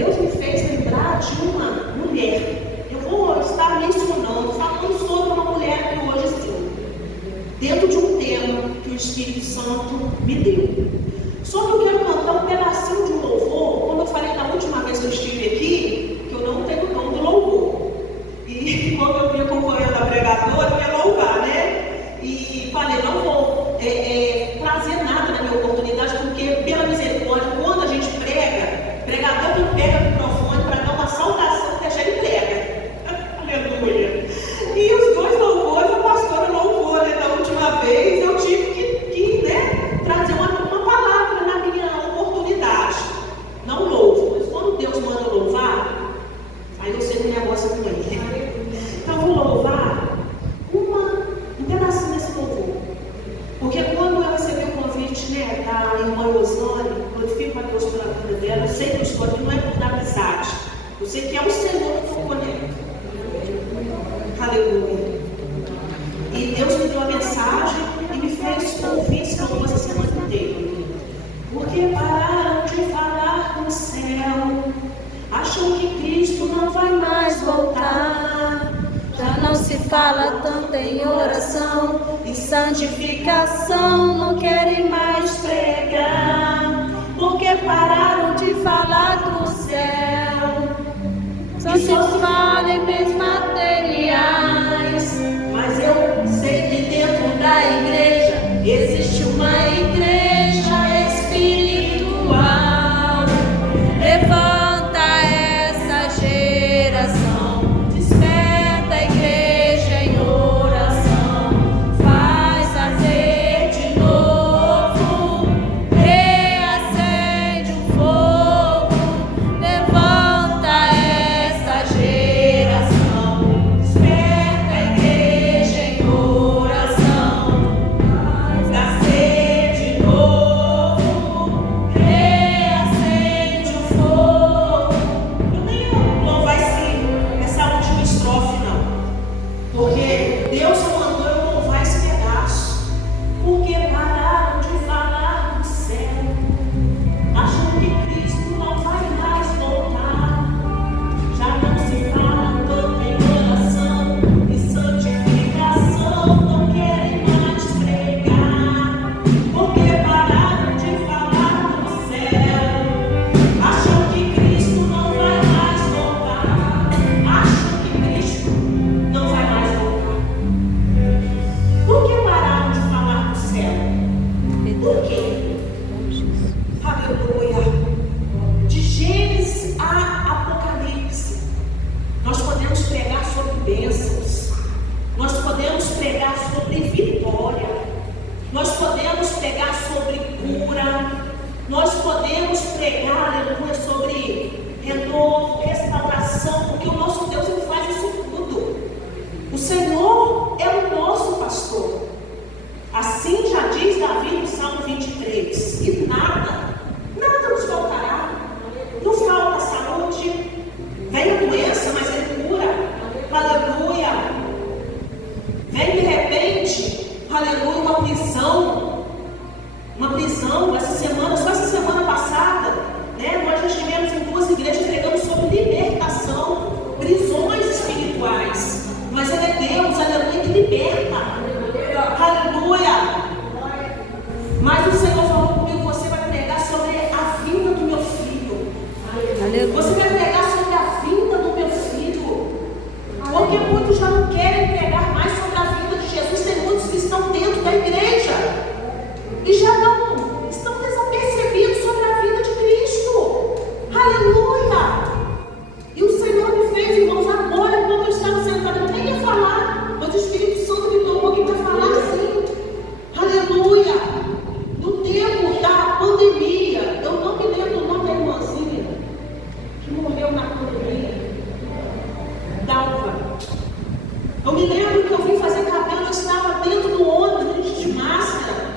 Deus me fez lembrar de uma mulher. Eu vou estar mencionando, falando sobre uma mulher que hoje, assim, dentro de um tema que o Espírito Santo me deu. Só que eu quero cantar um pedacinho de um louvor. Como eu falei da última vez que eu estive aqui, que eu não tenho dom do louvor. E como eu vim acompanhando a pregadora, eu ia louvar, né? E falei, não vou trazer nada na minha oportunidade, porque pela misericórdia, quando a gente prega, pregador que pega o microfone para dar uma saudação que a gente prega. Aleluia. E os dois louvores, a pastora louvou, né? Da última vez, eu tive que trazer uma palavra na minha oportunidade. Não louvo, mas quando Deus manda louvar, aí eu sei que o negócio é com ele. Então eu vou louvar um pedacinho desse louvor. Porque quando eu recebi o convite, da irmã Rosane, glorifico a Deus pela vida dela, eu sei que eu estou aqui não é por dar amizade. Eu sei que é o Senhor que me conecta. Aleluia. E Deus me deu a mensagem e me fez ouvir esse louvor essa semana inteira. Porque pararam de falar no céu, acham que Cristo não vai mais voltar. Já não se fala tanto em oração e santificação, não querem mais pregar, porque pararam de falar do céu. Só se fala em bens materiais. Mas eu sei que dentro da igreja existe uma igreja espiritual. Levanta essa geração, desperta a igreja em oração, faz arder de novo, reacende o fogo. Levanta essa geração, desperta a igreja em oração, faz arder de novo, reacende o fogo. Eu nem louvar essa última estrofe, não. Porque Deus mandou eu louvar esse pedaço. Porque pararam de falar do céu, acham que Cristo não vai mais voltar. Já não se fala tanto em oração e santificação, não querem mais pregar. Porque pararam de falar do céu, acham que Cristo não vai mais voltar. Acham que Cristo não vai mais voltar. Por que pararam de falar do céu? Por quê? Aleluia. De Gênesis a Apocalipse, nós podemos pregar sobre bênçãos, nós podemos pregar sobre vitória, nós podemos pregar sobre cura, nós podemos pregar, aleluia, sobre renovo, restauração, porque o nosso Deus ele faz isso tudo. O Senhor é o nosso pastor. Assim já diz Davi no Salmo 23. E nada nos faltará. Não falta saúde, vem a doença, mas ele cura. Aleluia. Vem de repente, aleluia, uma prisão. Só essa semana passada, nós já estivemos em 2 igrejas pregando sobre libertação, prisões espirituais. Mas ele é Deus, aleluia, que liberta. Aleluia. Mas o Senhor falou comigo, você vai pregar sobre a vinda do meu filho. Aleluia. Você vai pregar sobre a vinda do meu filho. Porque muitos já não querem pregar mais sobre a vinda de Jesus. Tem muitos que estão dentro da igreja e já não estão desapercebidos sobre a vinda de Cristo. Aleluia. E o Senhor me fez, irmãos, agora, quando eu estava sentada, eu nem ia falar, mas o Espírito Santo me tomou aqui para falar assim. Aleluia. No tempo da pandemia, eu não me lembro o nome da irmãzinha que morreu na pandemia, Dalva. Eu me lembro que eu vim fazer cabelo, eu estava dentro do ônibus de máscara,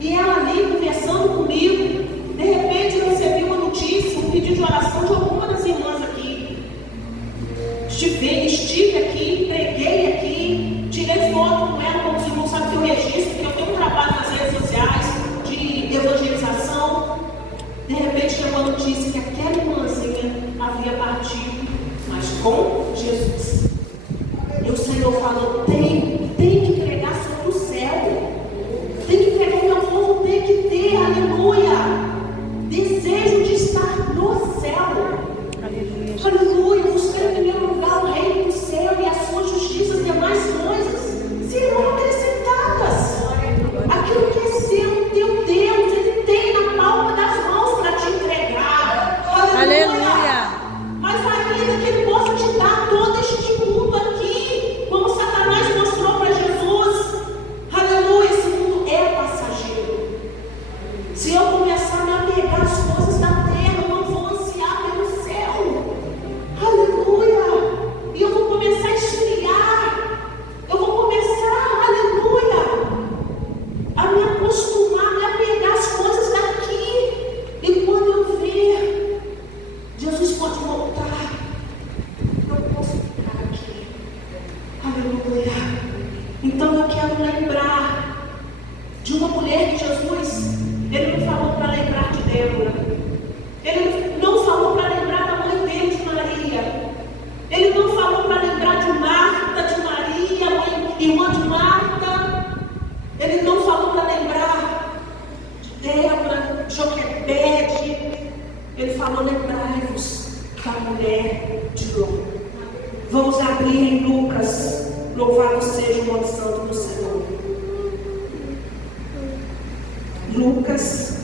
e ela ali conversando comigo. De repente eu recebi uma notícia, um pedido de oração de alguma das irmãs aqui. Estive aqui, preguei aqui, tirei foto com ela, como os irmãos sabem que eu registro, porque eu tenho um trabalho nas redes sociais de evangelização. De repente chegou a notícia que aquela irmãzinha com Jesus. E o Senhor falou: tem que pregar sobre o céu. Tem que pregar, o meu povo tem que ter, aleluia, desejo de estar no céu. Aleluia, buscar em primeiro lugar o reino do céu e a sua justiça, as demais coisas serão acrescentadas. Aquilo que é seu, teu Deus, Ele tem na palma das mãos para te entregar. Aleluia. Mas ainda que Ele possa te dar todo este mundo aqui, como Satanás mostrou para Jesus. Aleluia, esse mundo é passageiro. Se eu começar a me apegar às coisas da terra, eu não vou ansiar pelo céu. Aleluia. E eu vou começar a esfriar. Eu vou começar, aleluia, a me acostumar, a me apegar às coisas daqui. E quando eu ver, Jesus pode voltar, eu posso ficar aqui. Aleluia. Então eu quero lembrar de uma mulher que Jesus, Ele não falou para lembrar de Débora. Ele não falou para lembrar da mãe dele, de Maria. Ele não falou para lembrar de Marta, de Maria, mãe, irmã de Marta. Ele não falou para lembrar de Débora, de Joquebede. Ele falou: lembrai-vos da mulher de Ló. Vamos abrir em Lucas. Louvado seja o nome santo do Senhor. Lucas,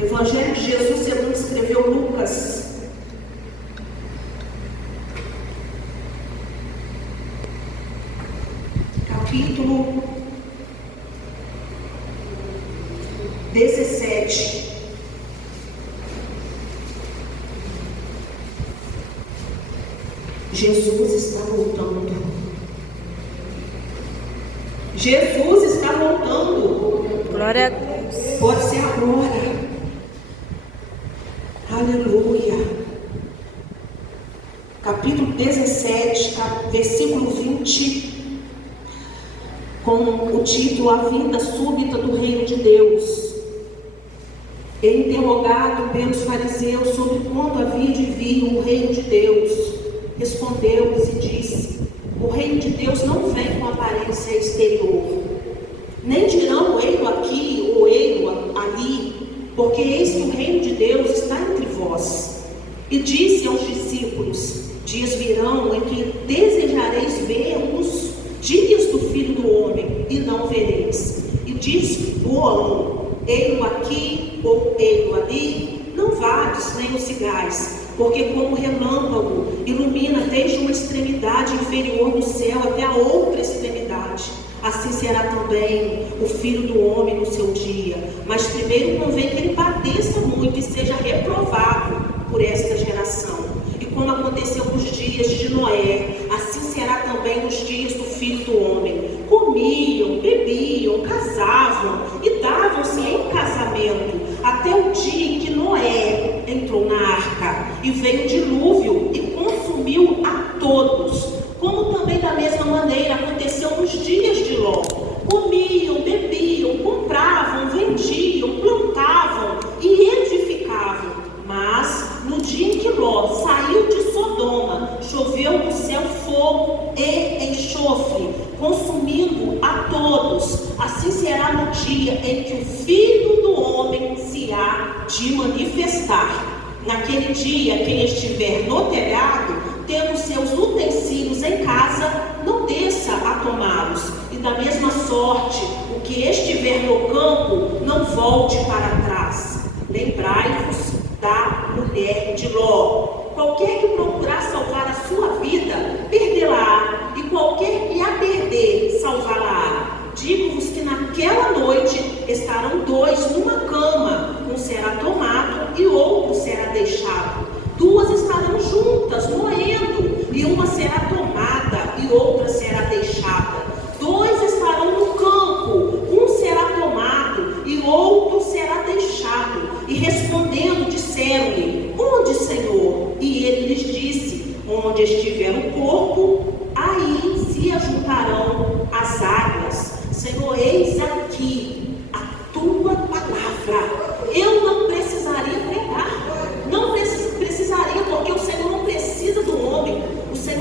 Evangelho de Jesus segundo escreveu Lucas. Capítulo 17. Jesus está voltando. Jesus está voltando. Glória a Deus. Pode ser agora. Aleluia. Capítulo 17, versículo 20, com o título: A vinda súbita do reino de Deus. Interrogado pelos fariseus sobre quando havia de vir o reino de Deus, respondeu-lhes e disse: o reino de Deus não vem com aparência exterior, nem dirão ei-lo aqui ou ei-lo ali, porque eis que o reino de Deus está entre vós. E disse aos discípulos: dias virão em que desejareis ver os dias do Filho do Homem, e não vereis. E disse João: ei-lo aqui ou ei-lo ali, não vades nem o sigais, porque como relâmpago ilumina desde uma extremidade inferior do céu até a outra extremidade, assim será também o Filho do Homem no seu dia. Mas primeiro convém que ele padeça muito e seja reprovado por esta geração. E como aconteceu nos dias de Noé, assim será também nos dias do Filho do Homem. Comiam, bebiam, casavam e davam-se em casamento, até o dia em que Noé entrou na arca, e veio o dilúvio e consumiu a todos. Como também da mesma maneira aconteceu nos dias de Ló. Comiam, bebiam, compravam, vendiam, plantavam e edificavam. Mas no dia em que Ló saiu de Sodoma, choveu do céu fogo e enxofre, consumindo a todos. Assim será no dia em que o Filho do Homem se há de manifestar. Naquele dia, quem estiver no telhado, tendo seus utensílios em casa, não desça a tomá-los. E da mesma sorte, o que estiver no campo, não volte para trás. Lembrai-vos da mulher de Ló. Qualquer que procurar salvar a sua vida, perdê-la-á, e qualquer que a perder, salvá-la-á. Digo-vos que naquela noite estarão dois numa cama, um será tomado e outro será deixado. Duas estarão juntas, moendo, e uma será tomada e outra será deixada. Dois estarão no campo, um será tomado e outro será deixado. E respondendo, disseram-lhe: onde, Senhor? E ele lhes disse: onde estiver o corpo, aí se ajuntarão as águas. Senhor, eis aqui a tua palavra. Eu não precisaria pregar, não precisaria, porque o Senhor não precisa do homem, o Senhor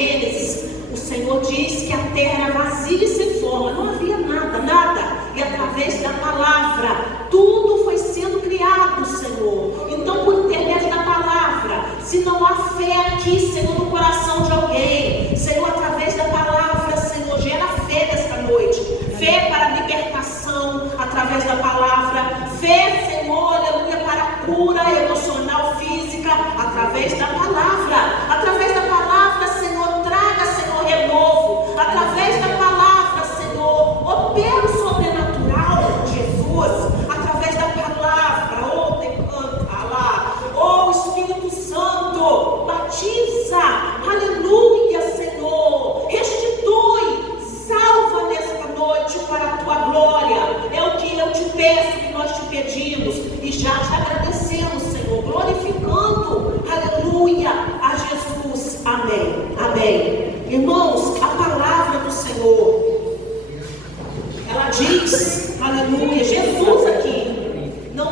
Gênesis, o Senhor diz que a terra era vazia e sem forma, não havia nada. E através da palavra, tudo foi sendo criado, Senhor. Então, por intermédio da palavra, se não há fé aqui, Senhor, no coração de alguém, Senhor, através da palavra, Senhor, gera fé nesta noite. Fé para a libertação, através da palavra. Fé, Senhor, aleluia, para a cura emocional, física, através da palavra. Através da palavra, Senhor, traga, Senhor, renovo. Através da palavra, Senhor, opera o sobrenatural, Jesus. Através da palavra, Espírito Santo, batiza, aleluia, Senhor. Restitui, salva nesta noite para a tua glória. É o que eu te peço, que nós te pedimos, e já te agradecemos, Senhor, glorificando, aleluia, a Jesus. Amém. Irmãos, a palavra do Senhor, ela diz, aleluia, Jesus aqui, não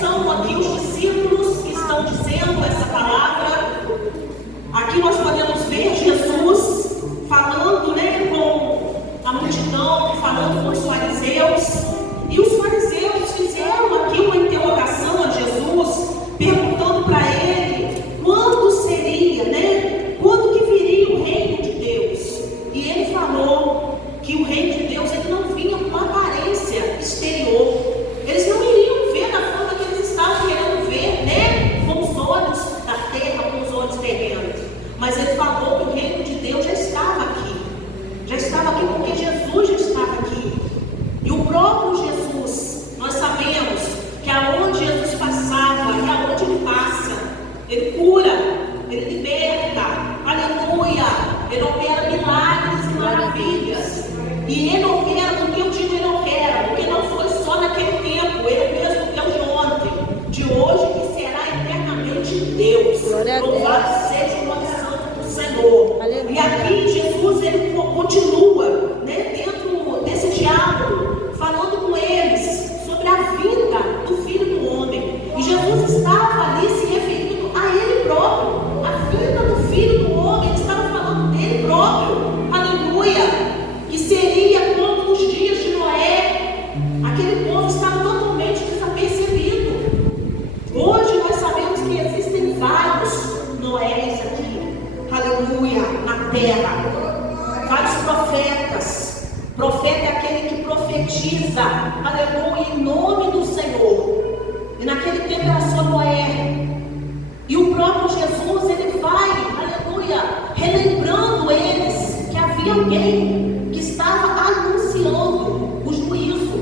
são aqui os discípulos que estão dizendo essa palavra. Aqui nós podemos ver Jesus falando, com a multidão, falando com os fariseus. E os fariseus fizeram aqui uma interrogação a Jesus, perguntando para ele quando seria, quando que viria o reino de Deus. E ele falou que o reino de Deus ele não vinha com uma aparência exterior. Eles não iriam ver da forma que eles estavam querendo ver, com os olhos da terra, com os olhos terrenos. Mas ele falou que o reino de Deus já estava aqui. Já estava aqui porque Jesus já estava aqui. E o próprio Jesus, nós sabemos que aonde Jesus passava e aonde ele passa, ele cura, ele liberta, aleluia, ele opera milagres e maravilhas. E ele opera, porque eu digo ele opera, porque não foi só naquele tempo, ele mesmo Deus de ontem, de hoje e será eternamente Deus. Louvado seja o nome santo do Senhor. Aleluia. E aqui Jesus ele continua, dentro desse diálogo, falando com eles sobre a vinda do Filho do Homem. E Jesus estava ali se referindo a ele próprio, a vinda do Filho do Homem. Ele estava falando dele próprio, aleluia, que seria como nos dias de Noé. Aquele povo estava totalmente desapercebido. Hoje nós sabemos que existem vários Noés aqui, aleluia, na terra, vários profetas. Profeta é aquele que profetiza, aleluia, em nome do Senhor. E naquele tempo era só Noé. E o próprio Jesus, ele vai, aleluia, relembrando eles que havia alguém que estava anunciando o juízo,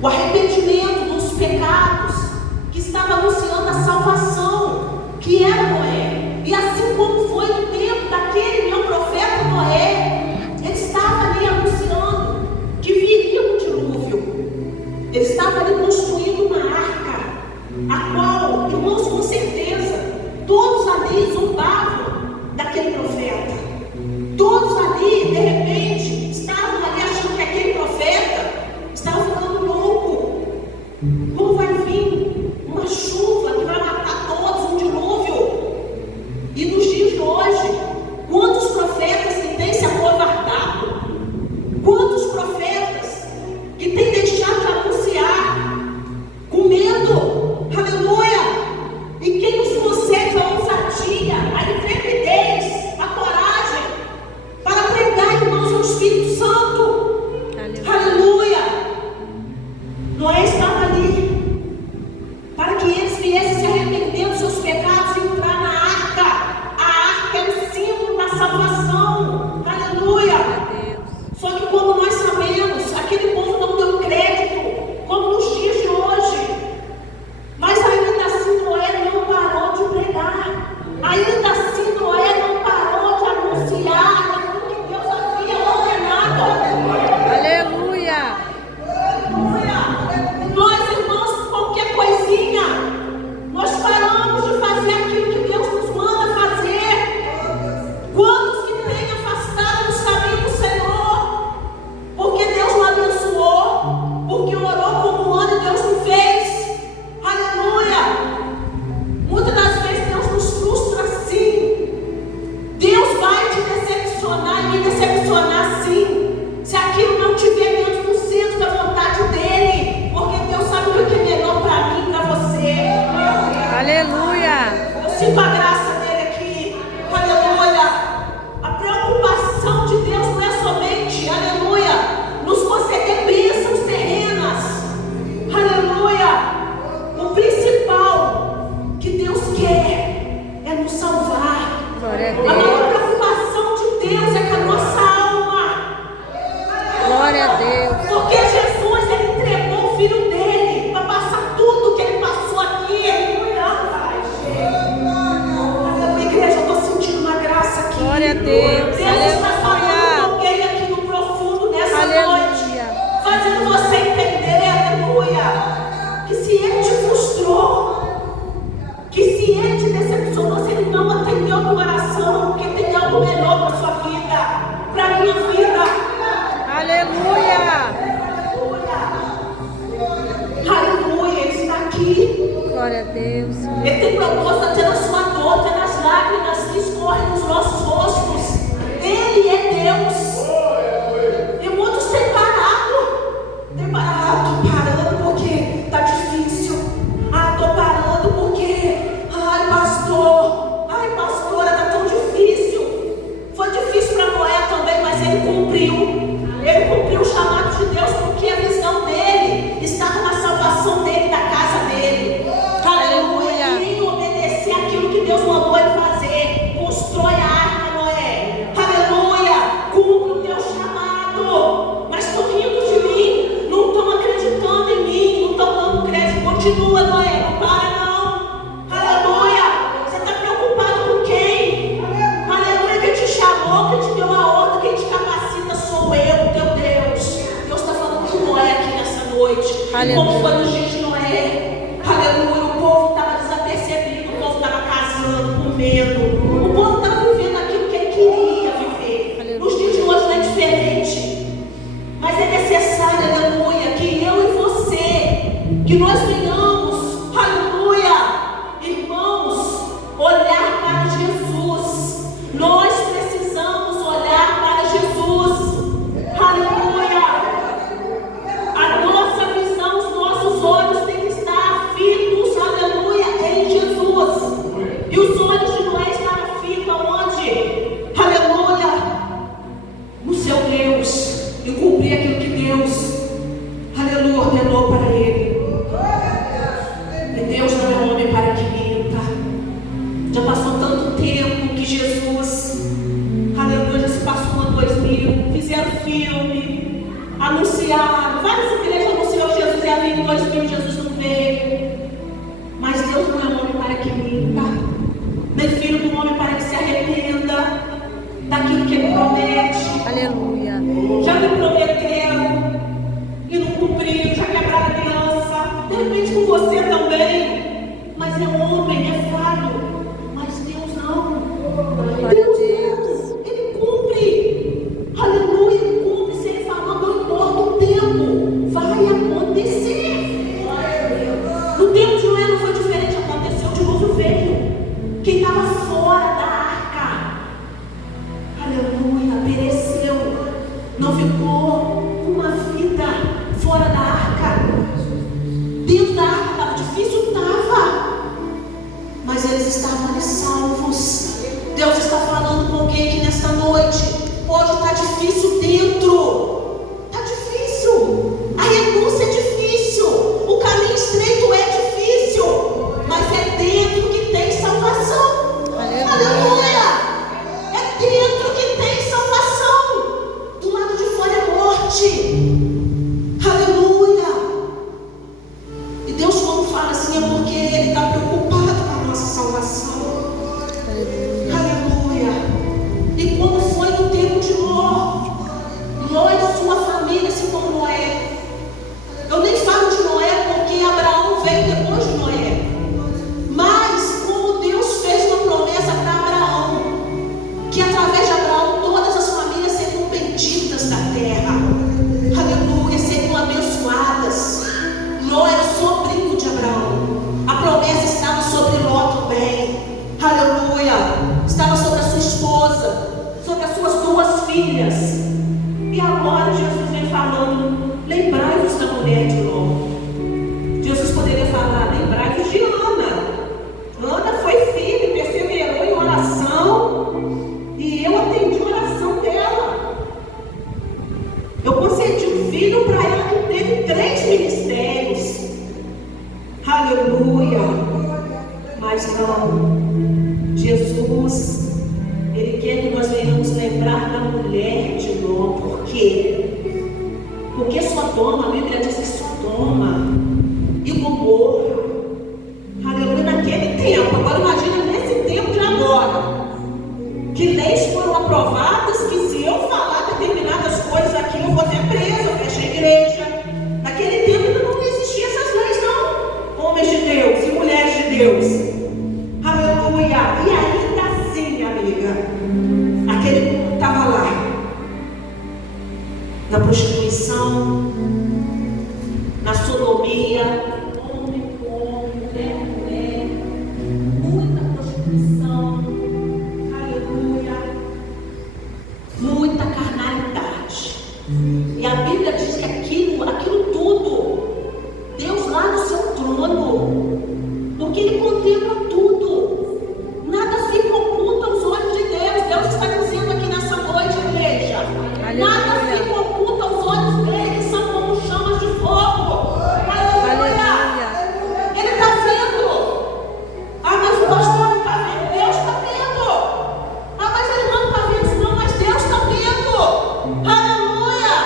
o arrependimento dos pecados, que estava anunciando a salvação, que era Noé. E assim como foi no tempo daquele meu profeta Noé, ele estava ali anunciando que viria um dilúvio. Ele estava ali construindo uma arca, a qual, irmãos, com certeza, todos ali zombavam daquele profeta. Todos ali, de repente, estavam ali achando que aquele profeta estava ficando louco. Como vai vir uma chuva que vai matar todos, um dilúvio? E nos dias de hoje, quantos profetas que têm se acovardado? Quantos profetas que têm deixado de anunciar com medo? Aleluia! E quem nos concede a ousadia, a intrepidez, a coragem para pregar, irmãos, ao Espírito Santo? Aleluia! Noé estava ali Deus. Deus está falando com alguém aqui no profundo nessa noite, fazendo você entender, aleluia, que se Ele te frustrou, que se Ele te decepcionou, se Ele não atendeu a tua oração, porque tem algo melhor para a sua vida, para a minha vida. Aleluia. Aleluia, Ele está aqui. Glória a Deus. Ele tem propósito até na sua dor, até nas lágrimas que escorrem nos nossos rostos. Ele é Deus. E muitos têm parado, parando porque está difícil. Estou parando porque, pastora, está tão difícil. Foi difícil para Noé também, mas ele cumpriu o chamado de Deus, porque a visão dele estava na salvação dele, da casa dele. Aleluia. E em obedecer aquilo que Deus mandou ele fazer, constrói a arca, Noé. Aleluia. Cumpre o teu chamado. Mas estão rindo de mim, não estão acreditando em mim, não estão dando crédito. Continua, Noé, não para não. Aleluia. Você está preocupado com quem? Aleluia. Quem te chamou, quem te deu a ordem, quem te capacita sou eu, teu Deus. Deus está falando com Noé aqui nessa noite. Como foi nos dias de Noé. Aleluia. O povo estava desapercebido, o povo estava casando, comendo. O povo estava vivendo aquilo que ele queria viver. Nos dias de hoje não é diferente. Mas é necessário, aleluia, que eu e você, que nós venhamos, aleluia, irmãos, olhar para Jesus. Nós precisamos olhar para Jesus. Aleluia. A nossa visão, os nossos olhos têm que estar fitos, aleluia, em Jesus. E os olhos de Noé estavam fitos aonde? Aleluia. No seu Deus. E cumprir aquilo que Deus, aleluia, ordenou para ele. E Deus não é homem para que minta. Já passou tanto tempo que Jesus, aleluia, já se passou no ano 2000, fizeram filme, anunciaram, várias igrejas anunciaram Jesus ia vir em 2000, Jesus não veio. Mas Deus não é homem para que minta, nem filho do homem para que se arrependa daquilo que ele promete. Aleluia. Já me prometeram e não cumpriram, já quebraram a aliança. De repente com você também. Mas é homem, é falho. Mas Deus não. Deus não. Ele cumpre. Aleluia, ele cumpre. Se ele falou, não importa o tempo, vai acontecer. No tempo de Noé não foi diferente, aconteceu, de novo veio. Quem estava fora da arca, aleluia, pereceu. Não ficou uma vida fora da arca. Dentro da arca estava difícil? Estava. Mas eles estavam ali salvos. Deus está falando com alguém aqui nesta noite. Pode estar difícil dentro. Está difícil. A renúncia é difícil. O caminho estreito é difícil. Mas é dentro que tem salvação. Aleluia. É dentro que tem salvação. Do lado de fora é morte. Aleluia. E Deus quando fala assim é porque Ele está preocupado com a nossa salvação. Aleluia. E quando foi no tempo de Ló e sua família, assim como Noé. Eu nem falo de Noé porque Abraão veio depois de Noé. Mas como Deus fez uma promessa para Abraão, que através de Abraão todas as famílias seriam benditas da terra. Aleluia, seriam abençoadas. Ló era sobrinho de Abraão. A promessa estava sobre Ló também. Aleluia. Estava sobre a sua esposa, sobre as suas duas filhas. E agora Jesus vem falando, lembrai-vos da mulher de Ló. Jesus poderia falar, lembrai-vos de Ana. Ana foi firme, perseverou em oração. E eu atendi a oração dela. Eu concedi um filho para ela que teve 3 ministérios. Aleluia. Mas não. Jesus, Ele quer que nós venhamos lembrar da mulher de Ló. Por quê? Porque Sodoma, a Bíblia diz que Sodoma e Gomorra, aleluia, naquele tempo, agora imagina nesse tempo de agora, que leis foram aprovadas na prostituição, na sodomia, homem com homem, mulher com mulher, muita prostituição, aleluia, muita carnalidade. E a Bíblia diz que aquilo tudo, Deus lá no seu trono, porque Ele contempla tudo, nada fica oculto aos olhos de Deus. Deus está dizendo aqui nessa noite, igreja, nada fica oculto aos olhos dele, que são como chamas de fogo. Aleluia! Ele está vendo. Ah, mas o pastor não está vendo. Deus está vendo. Ah, mas ele não está vendo, não, mas Deus está vendo. Aleluia!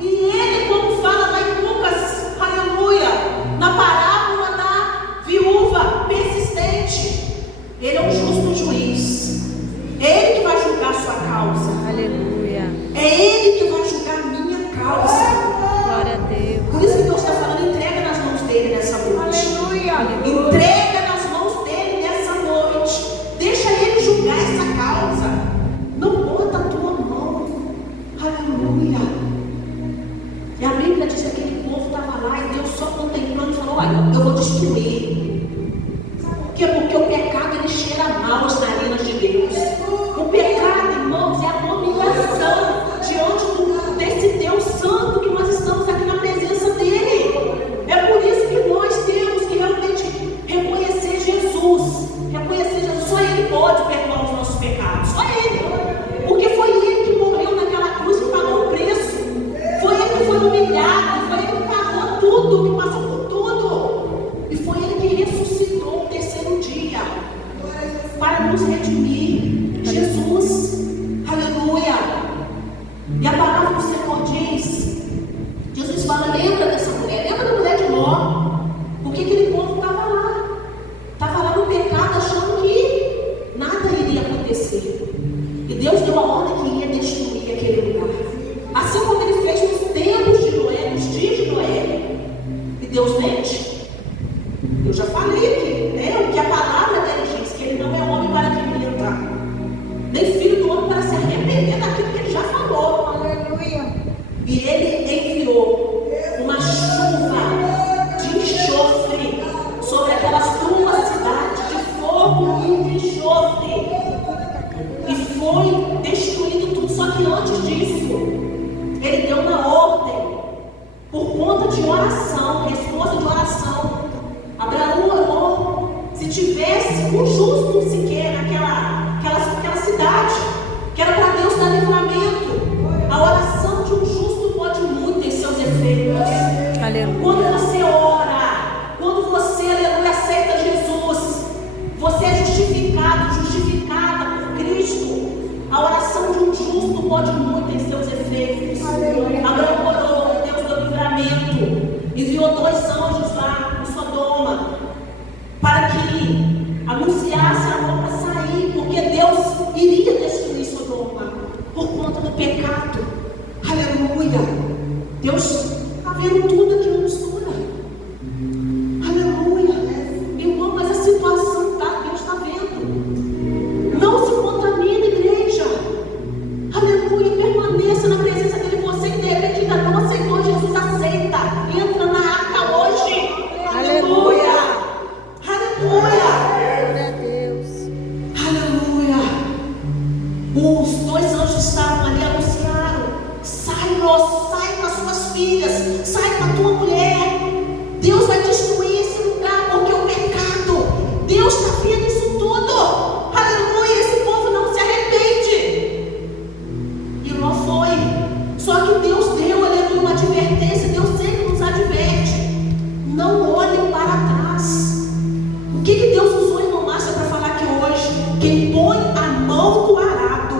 E ele, como fala lá em Lucas, aleluia, na parábola da viúva persistente, ele é um justo juiz. É ele que vai julgar a sua causa. Aleluia. É ele que vai julgar a minha causa. Glória a Deus. Por isso que Deus está falando, entrega nas mãos dele nessa noite. Aleluia. Entrega nas mãos dele nessa noite. Deixa ele julgar essa causa. Não bota a tua mão. Aleluia. E a Bíblia diz que aquele povo estava lá e Deus só contemplando e falou: olha, eu vou destruir. Sabe por quê? Porque o pecado ele cheira mal às narinas de Deus. O pecado, irmãos, é abominação diante desse Deus santo que nós estamos aqui na presença dele. É por isso que nós temos que realmente reconhecer Jesus. Só ele pode perdoar os nossos pecados. Só ele. Porque foi ele que morreu naquela cruz, que pagou o preço. Foi ele que foi humilhado. Foi ele que pagou tudo, que passou por tudo. E foi ele que ressuscitou no terceiro dia para nos redimir. Jesus. Aleluia. E a palavra do Senhor diz, Jesus fala, lembra dessa mulher, lembra da mulher de Ló, porque aquele povo estava lá no pecado, achando que nada iria acontecer. E Deus deu a ordem que ia destruir aquele lugar, assim como ele fez nos tempos de Noé, nos dias de Noé. E Deus mente. Eu já falei aqui, o que a palavra dele diz, que ele não é homem para que minta, nem filho do homem para se arrepender daquilo que ele já falou. Aleluia. E ele enviou uma chuva de enxofre sobre aquelas duas cidades, de fogo e de enxofre, e foi destruído tudo. Só que antes disso, ele deu uma ordem, por conta de oração, resposta de oração. Abraão orou, se tivesse um justo sequer naquela cidade, que era para Deus dar livramento. A oração de um justo pode muito em seus efeitos. Aleluia. Quando você ora, quando você, aleluia, aceita Jesus, você é justificada por Cristo. A oração de um justo pode muito em seus efeitos. Aleluia. Abraão orou, Deus deu livramento, enviou 2 anjos lá em Sodoma para que anunciasse a mão para sair, porque Deus iria destruir Sodoma por conta do pecado. Aleluia. Deus está vendo tudo aqui no mistura. Aleluia. Irmão, mas a situação está, Deus está vendo. Não se contamine, igreja. Aleluia. Permaneça na presença dele. Você que de repente ainda não aceitou Jesus, aceita. Entra na arca hoje. Aleluia. Aleluia. Glória a Deus. Aleluia. Os 2 anjos estavam ali, anunciaram: sai com as suas filhas, sai com a tua mulher. Deus vai destruir esse lugar, porque o pecado, Deus está vendo isso tudo. Aleluia. Esse povo não se arrepende. E Ló foi. Só que Deus deu, aleluia, uma advertência. Deus sempre nos adverte: não olhem para trás. O que Deus usou, irmão Márcia, para falar aqui hoje? Quem põe a mão no arado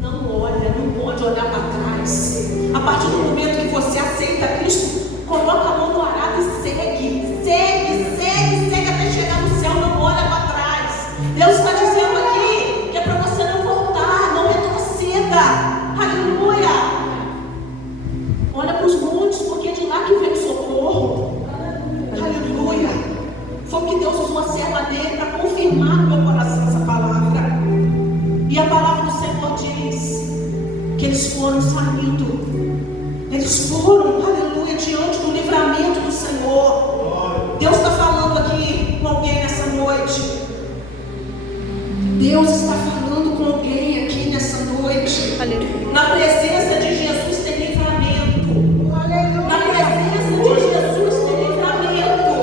não olha, não pode olhar para trás. A partir do momento que você aceita Cristo, coloca a mão no arado e segue até chegar no céu. Não olha para trás. Deus está dizendo aqui que é para você não voltar, não retroceda. Aleluia. Olha para os montes, porque é de lá que vem o socorro. Aleluia. Foi o que Deus usou a serva dele para confirmar no meu coração essa palavra. E a palavra do Senhor diz que eles foram saindo. Eles foram, aleluia, diante do livramento do Senhor. Deus está falando aqui com alguém nessa noite. Deus está falando com alguém aqui nessa noite. Aleluia. Na presença de Jesus tem livramento. Na presença de Jesus tem livramento.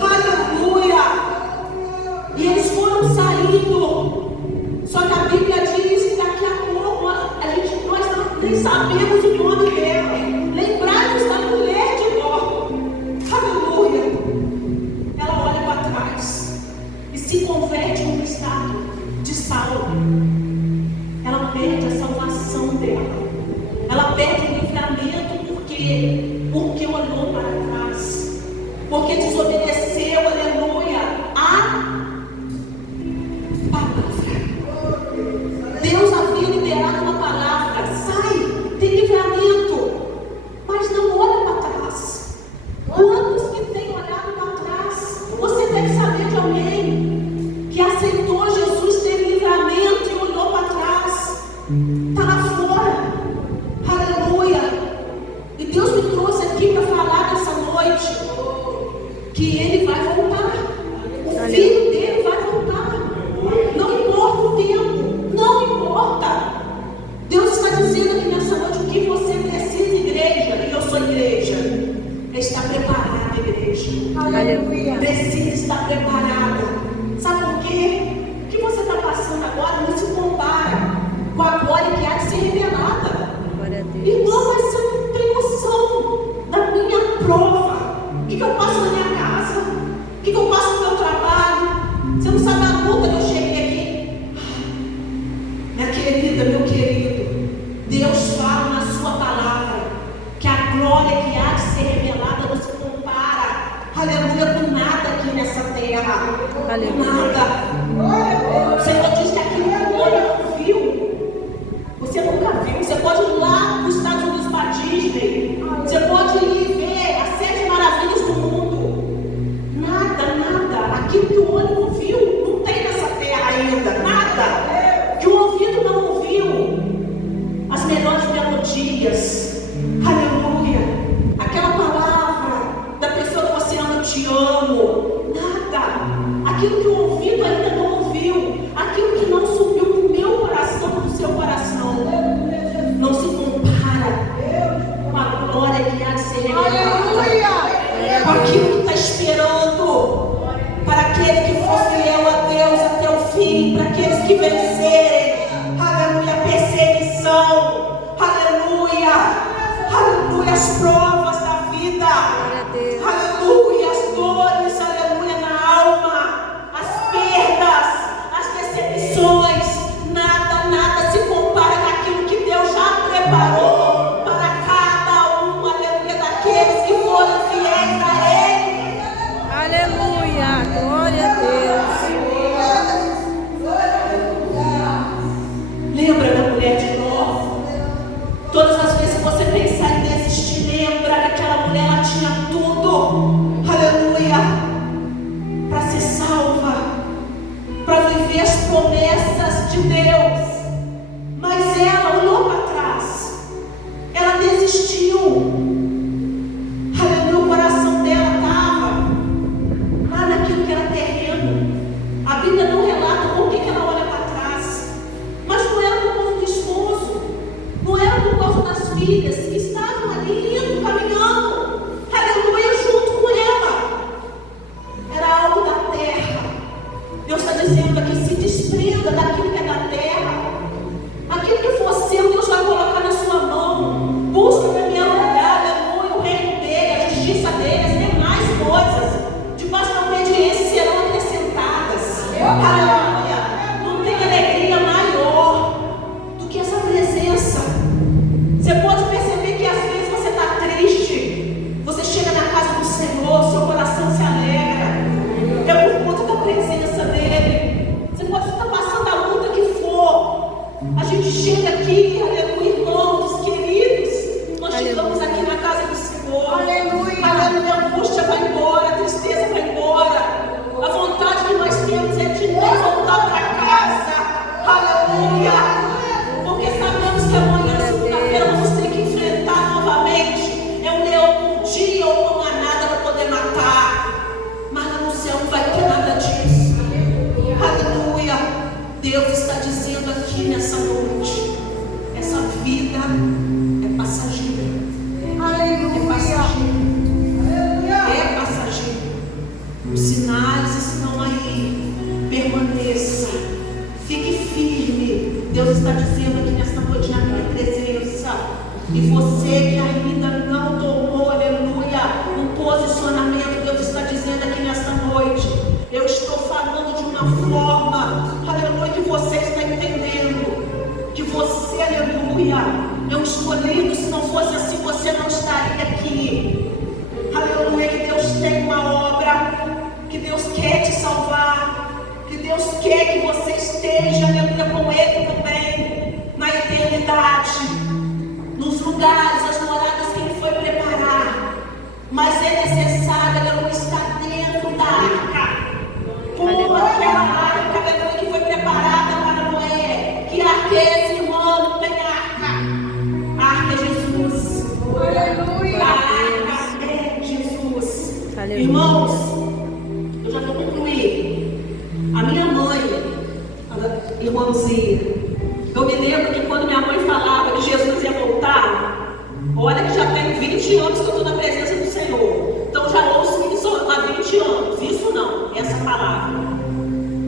Aleluia. E eles foram saindo. Só que a Bíblia diz que daqui a pouco nós nem sabemos o nome dela. Lembrai-vos da mulher de Ló. Aleluia. Ela olha para trás e se converte num estado de salvo. Ela perde a salvação dela. Ela perde o livramento porque olhou para trás. Porque desobedeceu, aleluia, a palavra. Deus havia liberado uma palavra. Sai, tem livramento. Mas não olha para trás. Quantos que têm olhado para trás? Você deve saber de alguém que aceitou Jesus, teve livramento e olhou para trás. Está lá fora. Aleluia. E Deus me trouxe aqui para falar nessa noite que ele vai voltar. O filho dele vai voltar. Não importa o tempo. Não importa. Deus está dizendo aqui nessa noite o que você precisa, igreja. E eu sou igreja. É estar preparada, igreja. Aleluia. Precisa estar preparada. Sabe por quê? O que você está passando agora não se compara com a glória que há de ser revelada. Glória a Deus. Irmão, mas você não tem noção da minha prova. O que eu passo na minha casa? O que eu passo no meu trabalho? Você não sabe a luta que eu cheguei aqui. Minha querida, meu querido, Deus fala na sua palavra que a glória que há de ser revelada não se compara, aleluia, com nada aqui nessa terra. Aleluia. Nada. O Senhor diz que aquilo que o olho não viu, você nunca viu. Você pode ir lá nos Estados Unidos para Disney. Você pode ir ver as 7 maravilhas do mundo. Nada, nada. Aquilo que o olho não viu, não tem nessa terra ainda. Nada. Que o ouvido não ouviu. As melhores melodias. Aleluia. Aquela palavra da pessoa que você ama, eu te amo. Nada. Aquilo que o ouvido ainda não ouviu. Aquilo que não subiu do meu coração, do seu coração. Não se compara com a glória que há de ser revelada. Com aquilo que está esperando para aquele que for fiel a Deus até o fim, para aqueles que vencerem, aleluia, a perseguição, aleluia, aleluia, as provas da vida, aleluia, as dores, aleluia, na alma, as perdas, as decepções. Nada, nada se compara com aquilo que Deus já preparou para cada um, aleluia, daqueles que foram fiéis a Ele. Aleluia. Glória a Deus. Lembra da mulher de Ló? Todas as vezes que você pensar em desistir, lembra que aquela mulher, ela tinha tudo, aleluia, para ser salva, para viver as promessas de Deus. Mas ela olhou para trás, ela desistiu. Aleluia, o coração dela estava lá naquilo que era terreno. A Bíblia não relata por que ela olha para trás, mas não era por causa do esposo, não era por causa das filhas que estavam ali indo, caminhando, aleluia, junto com ela. Era algo da terra. Deus está dizendo aqui: se desprenda daquilo que é da terra. Aquilo que for seu, Deus vai colocar na sua mão. Busca em primeiro lugar, aleluia, o reino dele, a justiça dele, as demais coisas, debaixo da obediência, serão acrescentadas. Aleluia. Não tem alegria maior do que essa presença. Você pode perceber que às vezes você está triste. Você chega na casa do Senhor, seu coração se alegra. É por conta da presença dele. Você pode estar passando a luta que for. A gente chega aqui, aleluia, irmãos, queridos. Nós chegamos aqui na casa do Senhor. Aleluia. Aleluia, a angústia vai embora, a tristeza vai embora. A vontade que nós temos é de não voltar para casa. Aleluia. Porque sabemos que amanhã vida é passageira. É passageiro. É passageiro. Os sinais estão aí. Permaneça. Fique firme. Deus está dizendo aqui nesta noite na minha presença. E você que ainda não tomou, aleluia, um posicionamento, Deus está dizendo aqui nesta noite. Eu estou falando de uma forma, aleluia, que você está entendendo. Que você, aleluia, é um escolhido. Se não fosse assim, você não estaria aqui. Aleluia, que Deus tem uma obra, que Deus quer te salvar, que Deus quer que você esteja, aleluia, com Ele também, na eternidade, nos lugares, as moradas que Ele foi preparar. Mas é necessário, aleluia, estar dentro da arca, como aquela arca, aleluia, que foi preparada para Noé. Que arca é esse, irmão? Não tem arca. A arca é Jesus. Aleluia. A arca é Jesus. Aleluia. Irmãos, eu já vou concluir. A minha mãe, irmãozinha, eu me lembro que quando minha mãe falava que Jesus ia voltar, olha que já tem 20 anos que eu estou na presença do Senhor. Então já ouço isso há 20 anos. Isso não, essa palavra.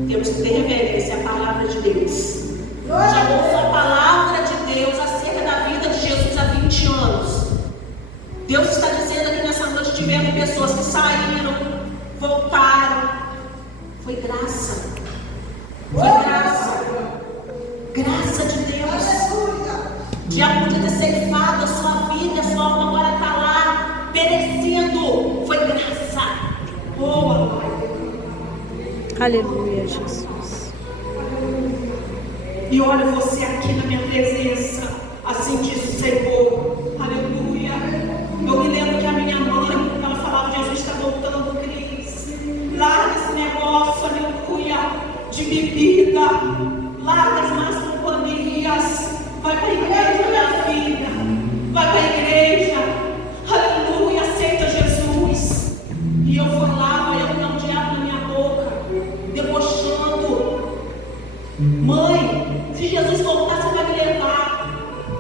Temos que ter reverência à palavra de Deus. Já ouço a palavra de Deus acerca da vida de Jesus há 20 anos. Deus está dizendo aqui nessa noite, tiveram pessoas que saíram, voltaram. Foi graça. Foi graça. Graça de Deus. Já podia ter ceifado a sua vida, a sua alma agora está lá, perecendo. Foi graça. Oh, aleluia, Jesus. E olha você aqui na minha presença, assim diz o Senhor. Aleluia. Eu me lembro que a minha mãe, ela falava: Jesus está voltando, Cris. Larga esse negócio, aleluia, de bebida. Larga as más companhias. Vai para a igreja, minha filha. Vai para a igreja. Aleluia, aceita Jesus. E eu falava, eu não diabo na minha boca, debochando. Mãe, se Jesus voltar, você vai me levar.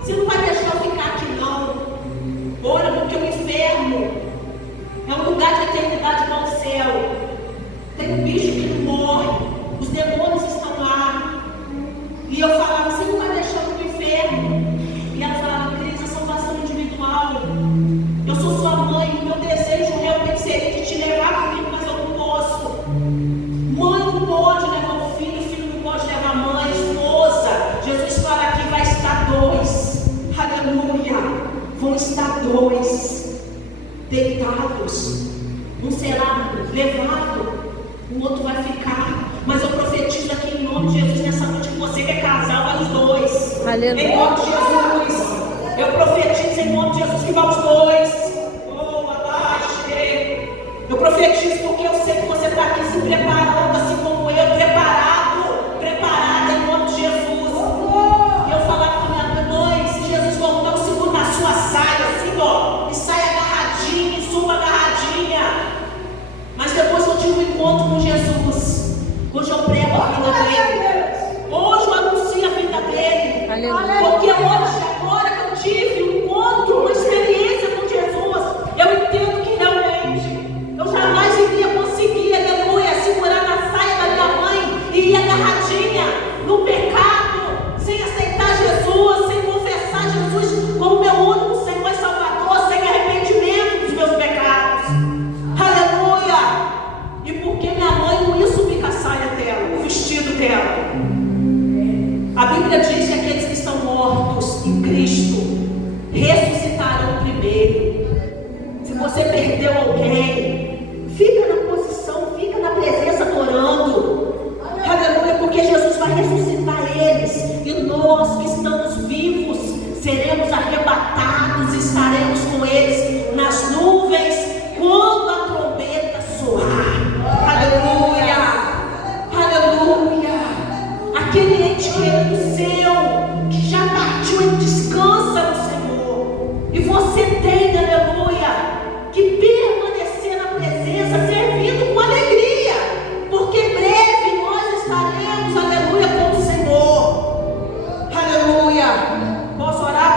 Você não vai deixar eu ficar aqui, não. Ora, porque o inferno é um lugar de eternidade para o céu. Tem um bicho que não morre. Os demônios estão lá. E eu falava: você não vai deixar eu ir para o inferno. E ela falava: Cris, a salvação individual. Eu sou sua mãe. O meu desejo realmente seria de te levar comigo, mas eu não posso. Mãe não pode levar o filho não pode levar a mãe, esposa. Jesus fala que vai estar dois. Aleluia. Vão estar dois deitados. Um será levado, o outro vai ficar. Mas eu profetizo aqui em nome de Jesus nessa noite que você que é casal, vai os dois. Aleluia. Em nome de Jesus. Eu profetizo em nome de Jesus que vai os dois. Oh, abaixe. Eu profetizo porque eu sei que você está aqui se preparando, assim como eu, preparada em nome de Jesus. E eu falava com minha mãe: se Jesus voltar, eu seguro na sua saia, assim, ó, e sai agarradinha, e suba agarradinha. Mas depois eu tive um encontro com Jesus. Hoje eu prego a vida dele. Hoje eu anuncio a vida dele. Aleluia. Porque hoje, agora que eu tive um encontro, uma experiência com Jesus, eu entendo que realmente eu jamais iria conseguir, aleluia, segurar na saia da minha mãe e ir agarradinha no pecado, sem aceitar Jesus, sem confessar Jesus como meu único Senhor e Salvador, sem arrependimento dos meus pecados. Aleluia. E porque minha mãe não ia subir com a saia dela, o vestido dela. A Bíblia diz que aqueles que estão mortos em Cristo ressuscitarão primeiro. Se você perdeu alguém, fica na posição, fica na presença adorando. Aleluia, porque Jesus vai ressuscitar eles. E nós que estamos vivos seremos arrebatados e estaremos com eles nas nuvens quando a trombeta soar. Aleluia. Aleluia. Aquele ente querido seu que já partiu, ele descansa no Senhor. E você tem, aleluia, que permanecer na presença, servindo com alegria, porque breve nós estaremos, aleluia, com o Senhor. Aleluia. Posso orar?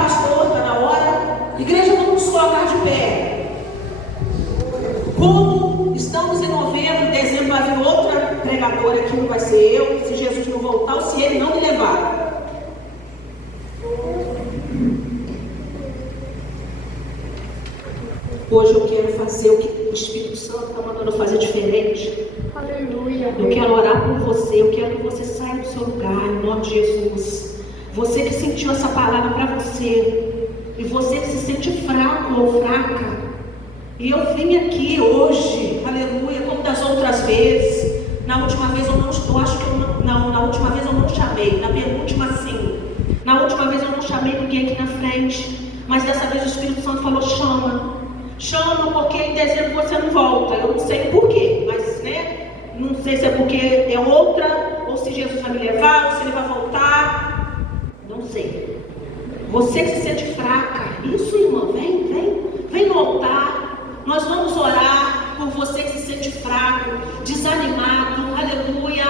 Estamos em novembro, em dezembro vai vir outra pregadora aqui, não vai ser eu, se Jesus não voltar ou se Ele não me levar. Hoje eu quero fazer o que o Espírito Santo está mandando fazer diferente. Aleluia. Eu quero orar por você, eu quero que você saia do seu lugar, em nome de Jesus. Você que sentiu essa palavra para você, e você que se sente fraco ou fraca, e eu vim aqui hoje, aleluia, como das outras vezes. Na última vez eu não estou, acho que eu não, na última vez eu não chamei, na penúltima sim. Na última vez eu não chamei ninguém aqui na frente, mas dessa vez o Espírito Santo falou: chama. Chama, porque em dezembro você não volta. Eu não sei porquê, mas né, não sei se é porque é outra, ou se Jesus vai me levar, ou se Ele vai voltar. Não sei. Você que se sente fraca, isso, irmã, vem no altar. Nós vamos orar por você que se sente fraco, desanimado, aleluia.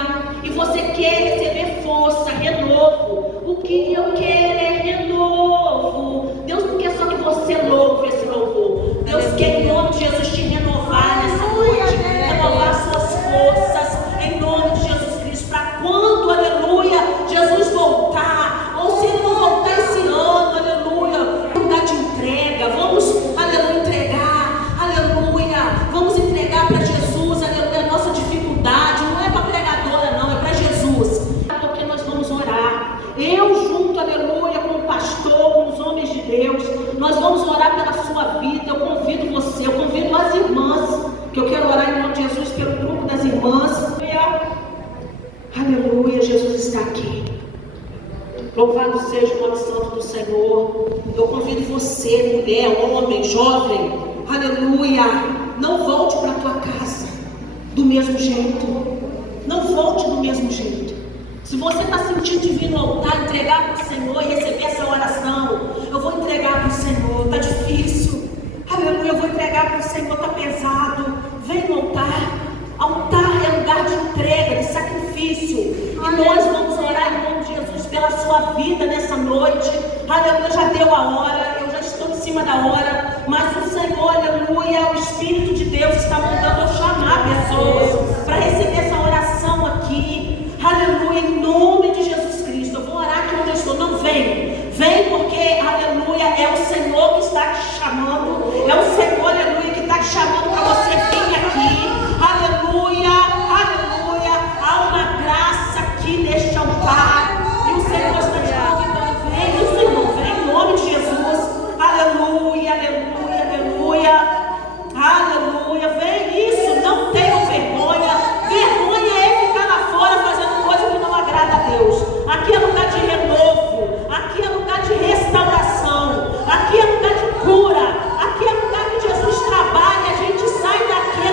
E você quer receber força, renovo. O que eu quero é renovo. Deus não quer só que você louve esse louvor. Deus quer, em nome de Jesus, te renovar nessa noite, renovar suas forças, em nome de Jesus Cristo, para quando, aleluia, Jesus voltar, ou se Ele não voltar esse ano, aleluia, lugar de entrega, vamos, aleluia, vamos entregar para Jesus, aleluia, a nossa dificuldade, não é para a pregadora não, é para Jesus, porque nós vamos orar, eu junto, aleluia, com o pastor, com os homens de Deus, nós vamos orar pela sua vida. Eu convido você, eu convido as irmãs, que eu quero orar em nome de Jesus pelo grupo das irmãs, aleluia, Jesus está aqui, louvado seja o nome santo do Senhor. Eu convido você, mulher, homem, jovem, aleluia, não volte para a tua casa do mesmo jeito. Não volte do mesmo jeito. Se você está sentindo de vir no altar, entregar para o Senhor e receber essa oração, eu vou entregar para o Senhor, está difícil. Aleluia, eu vou entregar para o Senhor, está pesado. Vem no altar. Altar é lugar de entrega, de sacrifício. E nós vamos orar em nome de Jesus pela sua vida nessa noite. Aleluia, já deu a hora, eu já estou em cima da hora. Mas o Senhor, aleluia, o Espírito de Deus está mandando eu chamar pessoas para receber essa oração aqui. Aleluia, em nome de Jesus Cristo. Eu vou orar aqui onde eu estou. Não vem porque, aleluia, é o Senhor que está te chamando. É o Senhor, aleluia, que está te chamando para você vir aqui. Aleluia, aleluia. Há uma graça aqui neste altar. E o Senhor está te convidando. Vem, isso, irmão, vem em nome de Jesus. Aleluia, aleluia, aleluia. Aleluia, vem isso. Não tenham vergonha. Vergonha é ficar lá fora fazendo coisa que não agrada a Deus. Aqui é lugar de renovo. Aqui é lugar de restauração. Aqui é lugar de cura. Aqui é lugar que Jesus trabalha. A gente sai daqui,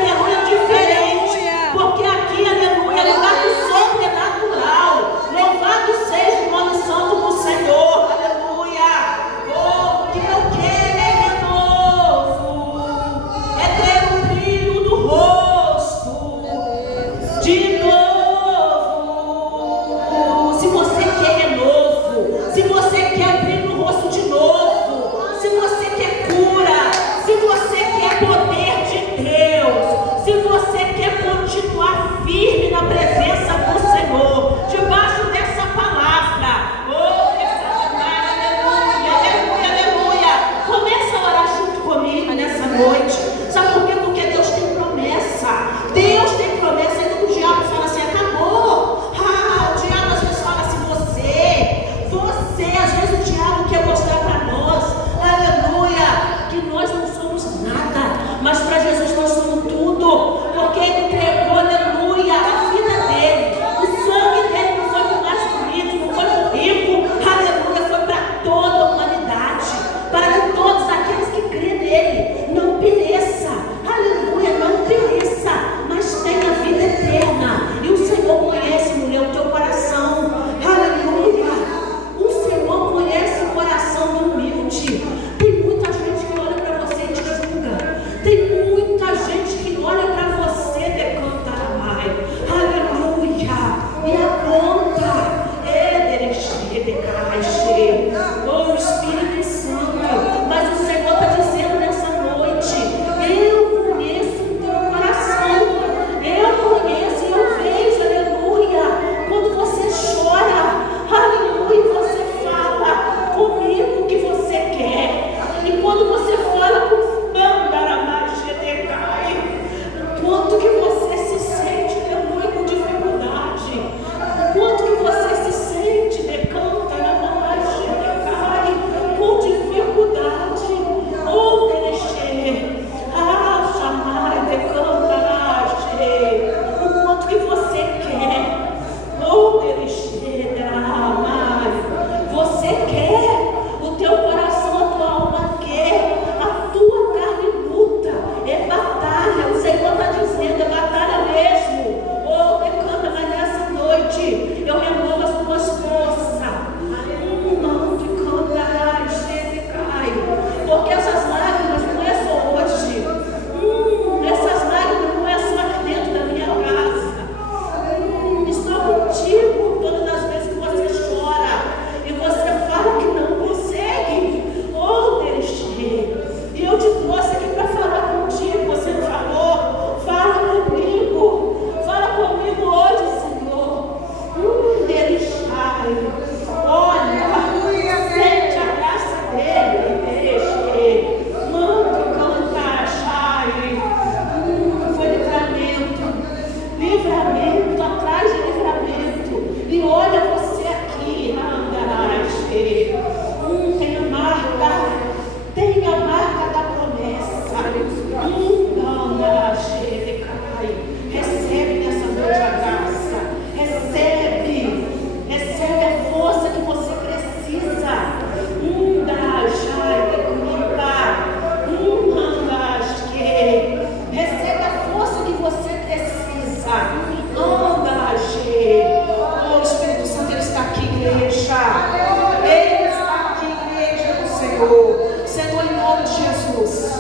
Senhor. Senhor, em nome de Jesus,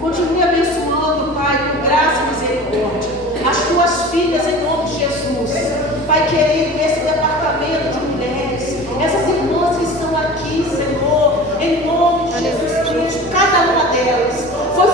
continue abençoando, Pai, com graça e misericórdia, as tuas filhas, em nome de Jesus. Pai querido, esse departamento de mulheres, essas irmãs que estão aqui, Senhor, em nome de Jesus Cristo, cada uma delas foi